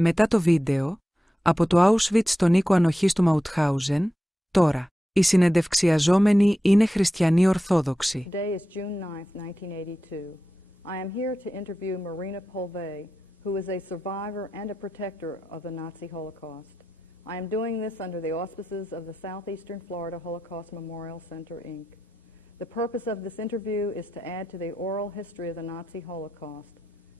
Μετά το βίντεο, από το Auschwitz στον οίκο ανοχής του Mauthausen, τώρα, οι συνεντευξιαζόμενοι είναι χριστιανοί Ορθόδοξοι. Today is June 9th, 1982. I am here to interview Marina Polvay, who is a survivor and a protector of the Nazi Holocaust. I am doing this under the auspices of the Southeastern Florida Holocaust Memorial Center, Inc. The purpose of this interview is to add to the oral history of the Nazi Holocaust,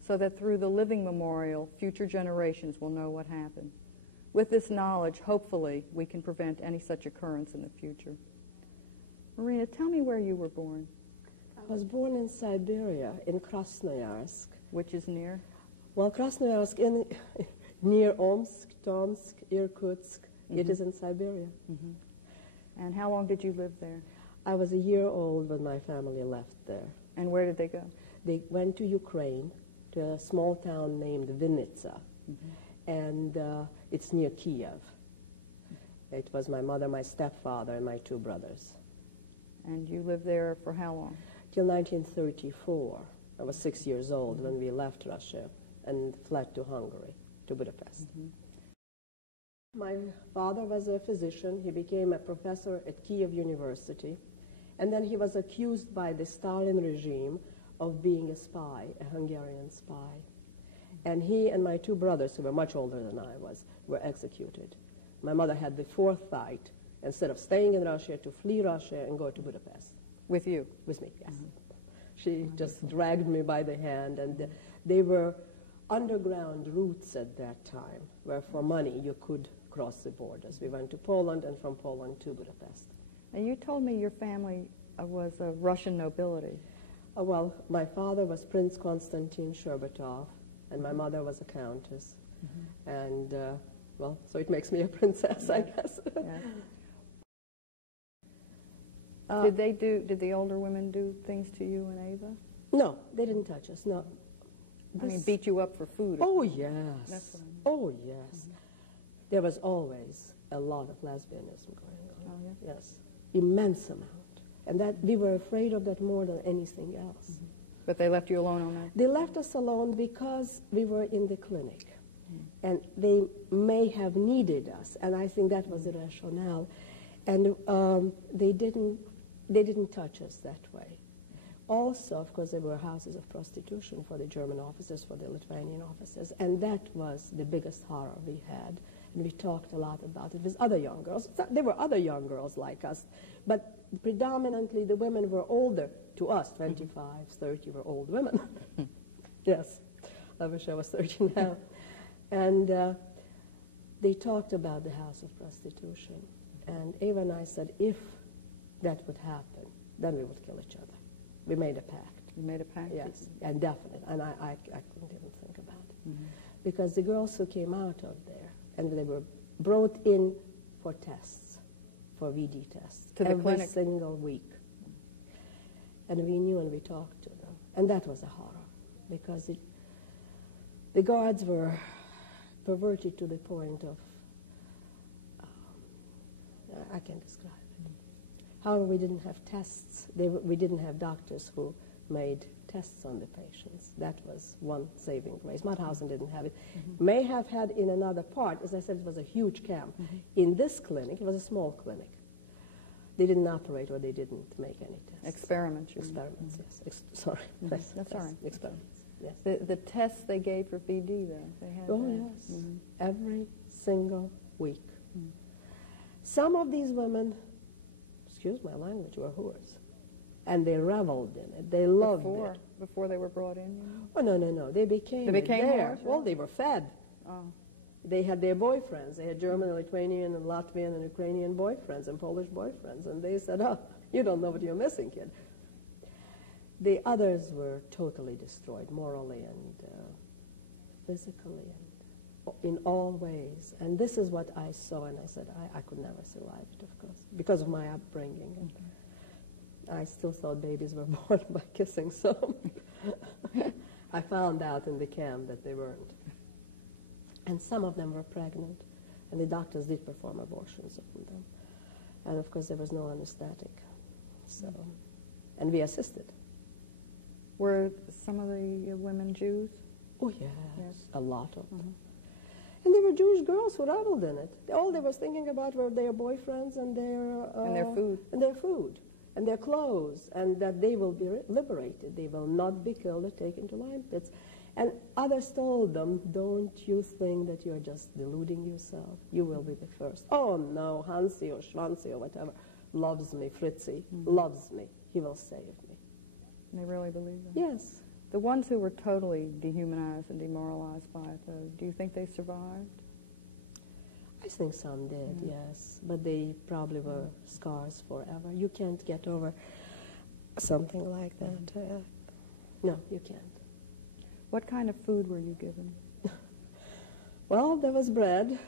so that through the living memorial, future generations will know what happened. With this knowledge, hopefully, we can prevent any such occurrence in the future. Marina, tell me where you were born. I was born in Siberia, in Krasnoyarsk. Which is near? Well, Krasnoyarsk, near Omsk, Tomsk, Irkutsk. It is in Siberia. And how long did you live there? I was a year old when my family left there. And where did they go? They went to Ukraine, to a small town named Vinnytsia. And it's near Kiev. It was my mother, my stepfather, and my two brothers. And you lived there for how long? Till 1934. I was 6 years old when we left Russia and fled to Hungary, to Budapest. My father was a physician. He became a professor at Kiev University. And then he was accused by the Stalin regime of being a spy, a Hungarian spy. And he and my two brothers, who were much older than I was, were executed. My mother had the foresight, instead of staying in Russia, to flee Russia and go to Budapest. With you? With me, yes. She just dragged me by the hand, and they were underground routes at that time, where for money you could cross the borders. We went to Poland, and from Poland to Budapest. And you told me your family was of Russian nobility. Well, my father was Prince Konstantin Sherbatov, and my mother was a countess. And, well, so it makes me a princess, I guess. Did the older women do things to you and Ava? No, they didn't touch us, no. I mean, beat you up for food? Oh, yes. That's what I mean. Oh, yes. There was always a lot of lesbianism going on. Oh, yeah? Yes, immense amount. And that we were afraid of that more than anything else. But they left you alone on that? They left us alone because we were in the clinic. And they may have needed us, and I think that was the rationale. And they didn't touch us that way. Also, of course, there were houses of prostitution for the German officers, for the Lithuanian officers, and that was the biggest horror we had. And we talked a lot about it with other young girls. There were other young girls like us, but predominantly the women were older. To us, 25, 30 were old women. Yes, I wish I was 30 now. And they talked about the house of prostitution. And Ava and I said, if that would happen, then we would kill each other. We made a pact. You made a pact? Yes, and definite. And I couldn't even think about it. Because the girls who came out of there, and they were brought in for tests, for VD tests, to the every clinic. single week. And we knew and we talked to them. And that was a horror, because the guards were perverted to the point of, I can't describe it. However, we didn't have tests. We didn't have doctors who made tests on the patients. That was one saving grace. Mauthausen didn't have it. May have had in another part. As I said, it was a huge camp. In this clinic, it was a small clinic. They didn't operate, or they didn't make any tests. Experiments. Experiments, yes. Sorry. That's all right. Experiments, yes. The tests they gave for VD, though, they had Oh, that. yes. Every single week. Some of these women, excuse my language, were whores. And they reveled in it. They loved it. Before they were brought in, you know? Oh, no. They became there. Whores? Well, they were fed. Oh. They had their boyfriends. They had German, and Lithuanian, and Latvian, and Ukrainian boyfriends, and Polish boyfriends. And they said, oh, you don't know what you're missing, kid. The others were totally destroyed, morally and physically, and in all ways. And this is what I saw, and I said, I could never survive it, of course, because of my upbringing. I still thought babies were born by kissing, so I found out in the camp that they weren't. And some of them were pregnant, and the doctors did perform abortions on them. And of course, there was no anesthetic. So, and we assisted. Were some of the women Jews? Oh, yes, a lot of them. And there were Jewish girls who reveled in it. All they were thinking about were their boyfriends and their food. And their food. And their clothes, and that they will be liberated. They will not be killed or taken to lime pits. And others told them, don't you think that you're just deluding yourself? You will be the first. Oh no, Hansi or Schwanzi or whatever loves me, Fritzi, loves me. He will save me. They really believe that? Yes. The ones who were totally dehumanized and demoralized by it, though, do you think they survived? I think some did, yes. But they probably were scars forever. You can't get over something like that. No, you can't. What kind of food were you given? Well, there was bread.